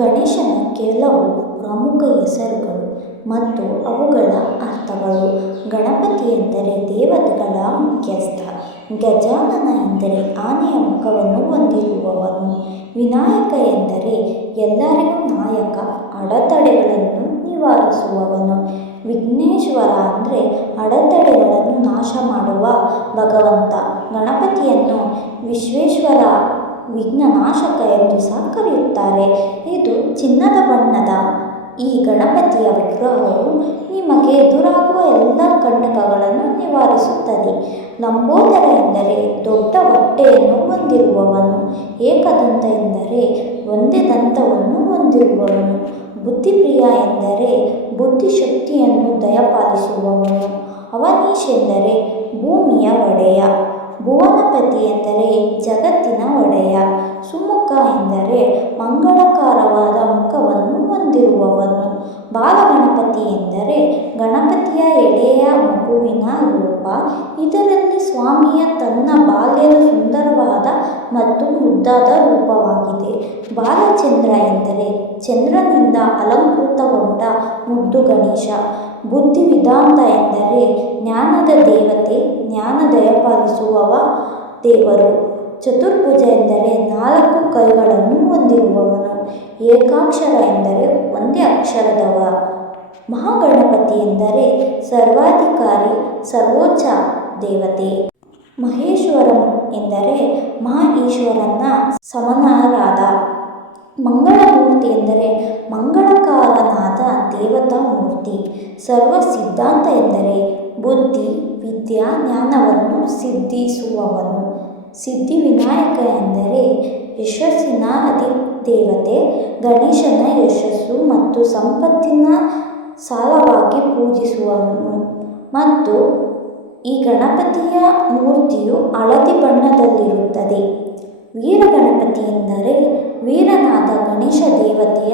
ಗಣೇಶನ ಕೆಲವು ಪ್ರಮುಖ ಹೆಸರುಗಳು ಮತ್ತು ಅವುಗಳ ಅರ್ಥಗಳು. ಗಣಪತಿ ಎಂದರೆ ದೇವತೆಗಳ ಮುಖ್ಯಸ್ಥ. ಗಜಾನನ ಎಂದರೆ ಆನೆಯ ಮುಖವನ್ನು ಹೊಂದಿರುವವನು. ವಿನಾಯಕ ಎಂದರೆ ಎಲ್ಲರಿಗೂ ನಾಯಕ, ಅಡೆತಡೆಗಳನ್ನು ನಿವಾರಿಸುವವನು. ವಿಘ್ನೇಶ್ವರ ಅಂದರೆ ಅಡೆತಡೆಗಳನ್ನು ನಾಶ ಮಾಡುವ ಭಗವಂತ. ಗಣಪತಿಯನ್ನು ವಿಶ್ವೇಶ್ವರ, ವಿಘ್ನನಾಶಕ ಎಂದು ಸಹ ಕರೆಯುತ್ತಾರೆ. ಇದು ಚಿನ್ನದ ಬಣ್ಣದ ಈ ಗಣಪತಿಯ ವಿಗ್ರಹವು ನಿಮಗೆ ಎದುರಾಗುವ ಎಲ್ಲ ಕಂಟಕಗಳನ್ನು ನಿವಾರಿಸುತ್ತದೆ. ಲಂಬೋದರ ಎಂದರೆ ದೊಡ್ಡ ಹೊಟ್ಟೆಯನ್ನು ಹೊಂದಿರುವವನು. ಏಕದಂತ ಎಂದರೆ ಒಂದೇ ದಂತವನ್ನು ಹೊಂದಿರುವವನು. ಬುದ್ಧಿಪ್ರಿಯ ಎಂದರೆ ಬುದ್ಧಿಶಕ್ತಿಯನ್ನು ದಯಪಾಲಿಸುವವನು. ಅವನೀಶ್ ಎಂದರೆ ಭೂಮಿಯ ಒಡೆಯ. ಭುವನಪತಿ ಎಂದರೆ ಜಗತ್ತಿನ ಒಡೆಯ. ಸುಮುಖ ಎಂದರೆ ಮಂಗಳಕರವಾದ ಮುಖವನ್ನು ಹೊಂದಿರುವವನು. ಬಾಲಗಣಪತಿ ಎಂದರೆ ಗಣಪತಿಯ ಎಳೆಯ ಮಗುವಿನ ರೂಪ. ಇದರಲ್ಲಿ ಸ್ವಾಮಿಯ ತನ್ನ ಬಾಲ್ಯದ ಸುಂದರವಾದ ಮತ್ತು ಮುದ್ದಾದ ರೂಪವಾಗಿದೆ. ಬಾಲಚಂದ್ರ ಎಂದರೆ ಚಂದ್ರನಿಂದ ಅಲಂಕೃತಗೊಂಡ ಮುದ್ದು ಗಣೇಶ. ಬುದ್ಧಿವಿದಾತ ಎಂದರೆ ಜ್ಞಾನದ ದೇವತೆ, ಜ್ಞಾನ ದಯಪಾಲಿಸುವವ ದೇವರು. ಚತುರ್ಭುಜ ಎಂದರೆ 4 ಕೈಗಳನ್ನು ಹೊಂದಿರುವವನು. ಏಕಾಕ್ಷರ ಎಂದರೆ ಒಂದೇ ಅಕ್ಷರದವ. ಮಹಾಗಣಪತಿ ಎಂದರೆ ಸರ್ವಾಧಿಕಾರಿ, ಸರ್ವೋಚ್ಚ ದೇವತೆ. ಮಹೇಶ್ವರಂ ಎಂದರೆ ಮಹಾ ಈಶ್ವರನ ಸಮನಾದ. ಮಂಗಳಮೂರ್ತಿ ಎಂದರೆ ಮಂಗಳಕಾರನಾದ ದೇವತಾ ಮೂರ್ತಿ. ಸರ್ವ ಸಿದ್ಧಾಂತ ಎಂದರೆ ಬುದ್ಧಿ, ವಿದ್ಯಾ, ಜ್ಞಾನವನ್ನು ಸಿದ್ಧಿಸುವವನು. ಸಿದ್ಧಿವಿನಾಯಕ ಎಂದರೆ ಯಶಸ್ಸಿನ ಅಧಿದೇವತೆ. ಗಣೇಶನ ಯಶಸ್ಸು ಮತ್ತು ಸಂಪತ್ತಿನ ಸಾಲವಾಗಿ ಪೂಜಿಸುವವನು. ಮತ್ತು ಈ ಗಣಪತಿಯ ಮೂರ್ತಿಯು ಹಳದಿ ಬಣ್ಣದಲ್ಲಿರುತ್ತದೆ. ವೀರಗಣಪತಿ ಎಂದರೆ ವೀರನಾದ ಗಣೇಶ ದೇವತೆಯ